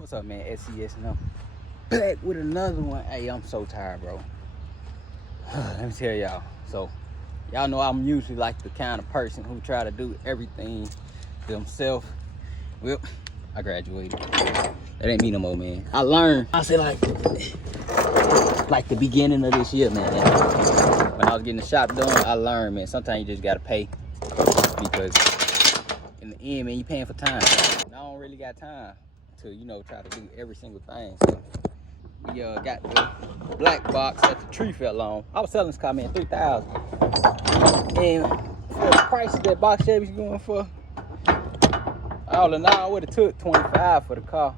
What's up, man? SCS, and I'm back with another one. Hey, I'm so tired, bro. Let me tell y'all. So, y'all know I'm usually like the kind of person who try to do everything themselves. Well, I graduated. That ain't me no more, man. I learned. I say like the beginning of this year, man. When I was getting the shop done, I learned, man. Sometimes you just gotta pay because in the end, man, you paying for time. And I don't really got time to, you know, try to do every single thing. So we got the black box that the tree fell on. I was selling this car, man, $3,000. And for the price that box Chevy's going for, all in all, I would have took $25 for the car.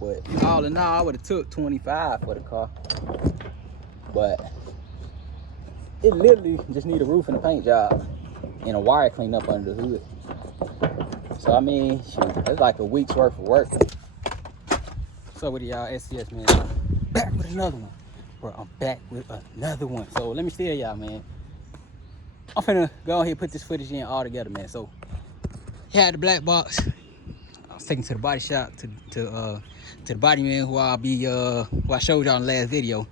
But all in all, I would have took $25 for the car. But it literally just need a roof and a paint job and a wire clean up under the hood. So I mean, shoot, it's like a week's worth of work. So with y'all, SCS, man, I'm back with another one. Bro, I'm back with another one. So let me tell y'all, man, I'm finna go ahead and put this footage in all together, man. So he had the black box. I was taken to the body shop to the body man who I showed y'all in the last video.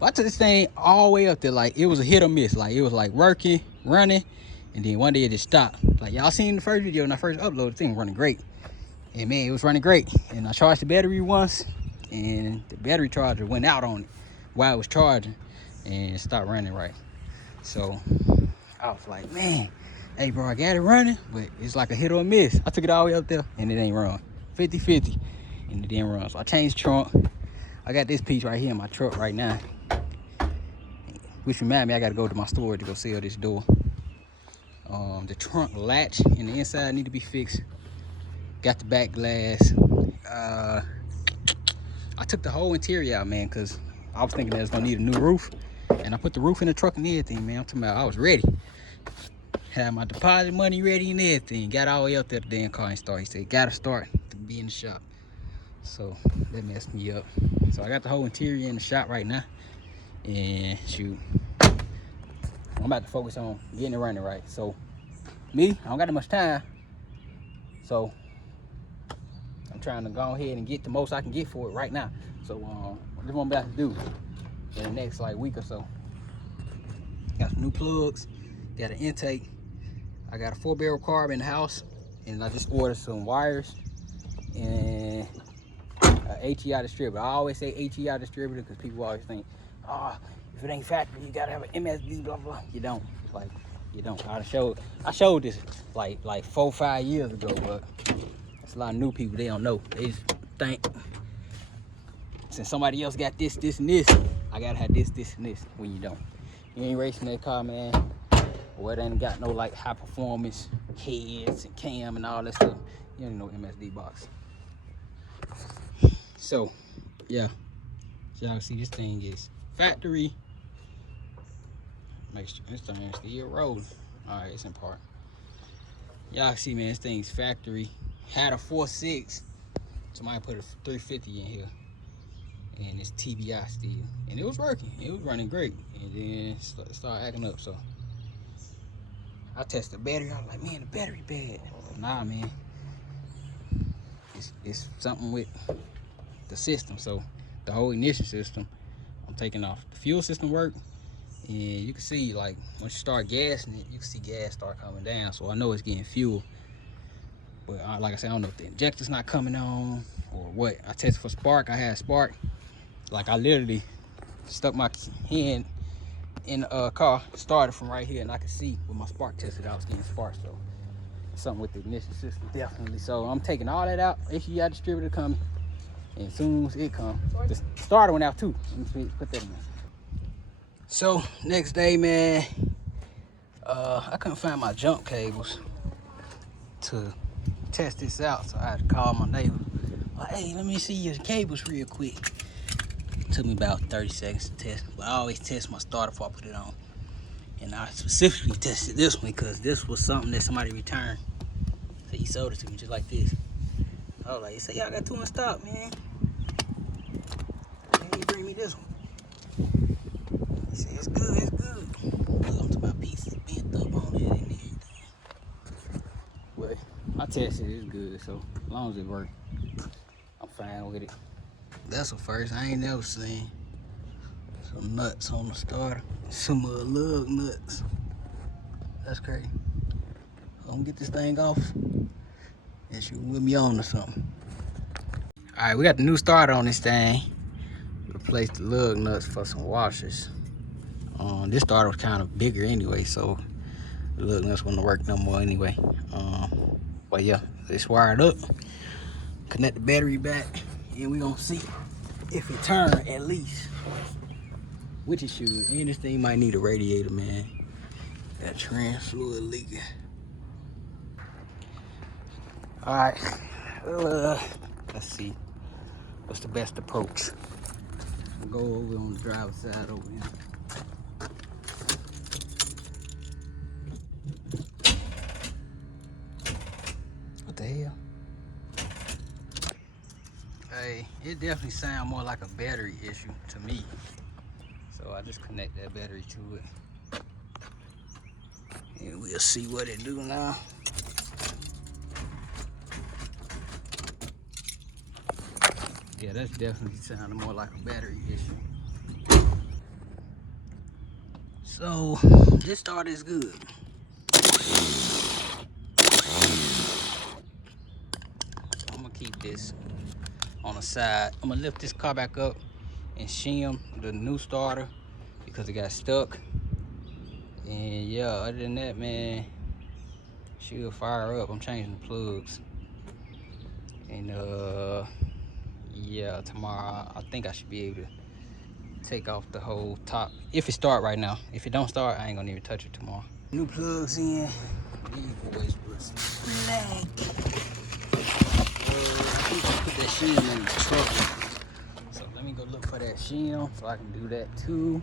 But I took this thing all the way up there, like it was a hit or miss. Like it was like working, running, and then one day it just stopped. Like y'all seen the first video when I first uploaded, the thing was running great. And man, it was running great. And I charged the battery once, and the battery charger went out on it while it was charging, and it stopped running right. So I was like, man, hey bro, I got it running, but it's like a hit or a miss. I took it all the way up there, and it ain't run. 50-50, and it didn't run. So I changed the trunk. I got this piece right here in my truck right now. Which remind me, I gotta go to my storage to go sell this door. The trunk latch and the inside need to be fixed. Got the back glass. I took the whole interior out, man, because I was thinking that I was gonna need a new roof. And I put the roof in the truck and everything, man. I'm talking about I was ready. Had my deposit money ready and everything. Got all the way up there, the damn car ain't start. He said, gotta start to be in the shop. So that messed me up. So I got the whole interior in the shop right now. And shoot, I'm about to focus on getting it running right. So me, I don't got that much time. So I'm trying to go ahead and get the most I can get for it right now. So this is what I'm about to do in the next like week or so. Got some new plugs, got an intake. I got a 4-barrel carb in the house, and I just ordered some wires and an ATI distributor. I always say ATI distributor because people always think, oh, if it ain't factory, you gotta have an MSD, blah blah. You don't. Like, you don't. I showed this like 4-5 years ago, but it's a lot of new people, they don't know. They just think since somebody else got this, and this, I gotta have this, and this. When you don't, you ain't racing that car, man. Or it ain't got no like high performance heads and cam and all that stuff. You don't know MSD box. So yeah, so y'all see this thing is factory. Make sure this thing is still rolling. All right, it's in park. Y'all see, man, this thing's factory. Had a 4.6. Somebody put a 350 in here, and it's TBI still, and it was working. It was running great, and then it started acting up. So I tested the battery. I was like, man, the battery bad. Nah, man, it's something with the system. So the whole ignition system, I'm taking off. The fuel system worked, and you can see like once you start gassing it, you can see gas start coming down. So I know it's getting fuel. But like I said, I don't know if the injector's not coming on or what. I tested for spark. I had spark. Like I literally stuck my hand in the car, started from right here, and I could see with my spark tested I was getting spark. So something with the ignition system, definitely. So I'm taking all that out. HEI distributor coming, and as soon as it comes, the starter went out too. Let me put that in there. So next day, man, I couldn't find my jump cables to test this out, so I had to call my neighbor. Like, hey, let me see your cables real quick. Took me about 30 seconds to test, but I always test my starter before I put it on. And I specifically tested this one because this was something that somebody returned. So he sold it to me just like this. I was like, he said, y'all got 2 in stock, man. Can you bring me this one? He said, it's good, it's good. I'm talking about pieces bent up on it and everything. But I tested it, it's good, so as long as it works. fine with it. That's a first. I ain't never seen some nuts on the starter. Some lug nuts. That's crazy. I'm gonna get this thing off and she will be on or something. All right, we got the new starter on this thing. Replaced the lug nuts for some washers. This starter was kind of bigger anyway, so the lug nuts wouldn't work no more anyway. But yeah, it's wired up. Connect the battery back, and we gonna see if it turn at least, which it should. And this thing might need a radiator, man. That trans fluid leaking. All right, let's see what's the best approach. We'll go over on the driver's side over here. What the hell? Hey, it definitely sounds more like a battery issue to me. So I just connect that battery to it. And we'll see what it do now. Yeah, that's definitely sounding more like a battery issue. So this starter is good. I'm gonna keep this on the side. I'm gonna lift this car back up and shim the new starter because it got stuck. And yeah, other than that, man, she'll fire up. I'm changing the plugs. And yeah, tomorrow I think I should be able to take off the whole top if it start right now. If it don't start, I ain't gonna even touch it tomorrow. New plugs in. These boys was black. I think I put that shim in the truck. So let me go look for that shim so I can do that too.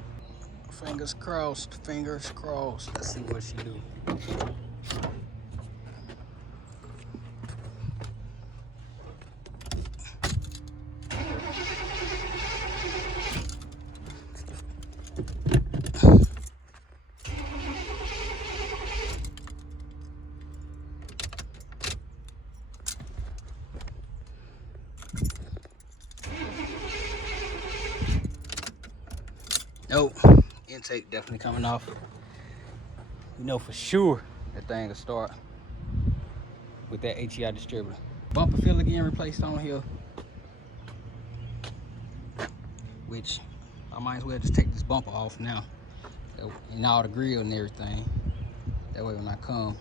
Fingers crossed, fingers crossed. Let's see what she do. Nope, intake definitely coming off. You know for sure that thing will start with that HEI distributor. Bumper filler getting replaced on here, which I might as well just take this bumper off now and all the grill and everything. That way when I come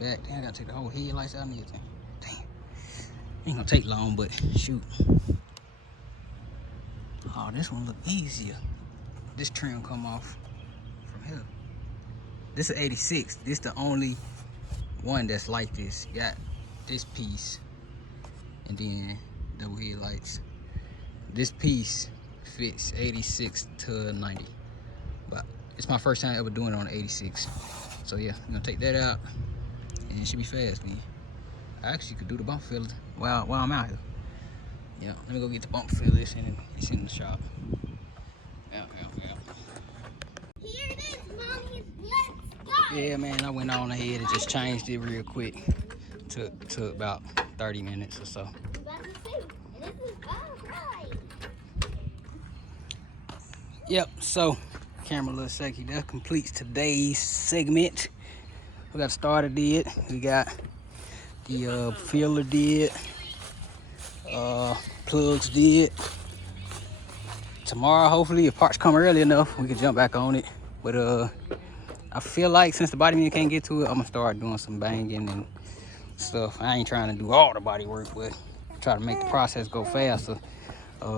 back, damn, I gotta take the whole headlights out and everything. Damn, ain't gonna take long, but shoot. Oh, this one look easier. This trim come off from here. This is 86. This the only one that's like this. You got this piece and then double headlights. This piece fits 86 to 90. But it's my first time ever doing it on 86. So yeah, I'm gonna take that out and it should be fast, man. I actually could do the bump filler while I'm out here. Yeah, let me go get the bump filler. It's in the shop. Yeah. Here it is, Mommy. Let's go. Yeah, man, I went on ahead and just changed it real quick. Took about 30 minutes or so. Yep, so camera a little shaky. That completes today's segment. We got starter did. We got the filler did. Plugs did. Tomorrow, hopefully, if parts come early enough, we can jump back on it. But I feel like since the body man can't get to it, I'm gonna start doing some banging and stuff. I ain't trying to do all the body work, but try to make the process go faster.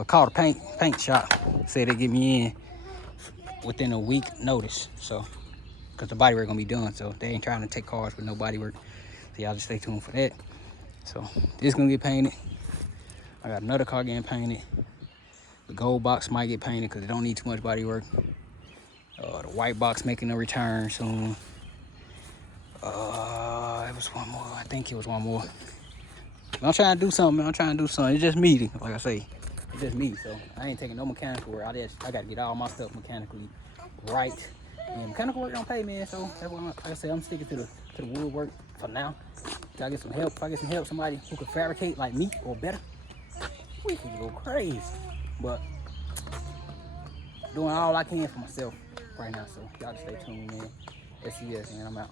Called a paint shop. Said they get me in within a week notice. So, cause the body work gonna be done. So they ain't trying to take cars with no body work. So y'all just stay tuned for that. So this gonna get painted. I got another car getting painted. The gold box might get painted because it don't need too much body work. The white box making a return soon. It was one more. I think it was one more. I'm trying to do something, man. I'm trying to do something. It's just me, like I say. It's just me, so I ain't taking no mechanical work. I got to get all my stuff mechanically right. And mechanical work don't pay, man. So that's why, like I say, I'm sticking to the woodwork for now. Gotta get some help. If I get some help, somebody who can fabricate like me or better, we could go crazy. But doing all I can for myself right now. So y'all just stay tuned, man. SES, man. I'm out.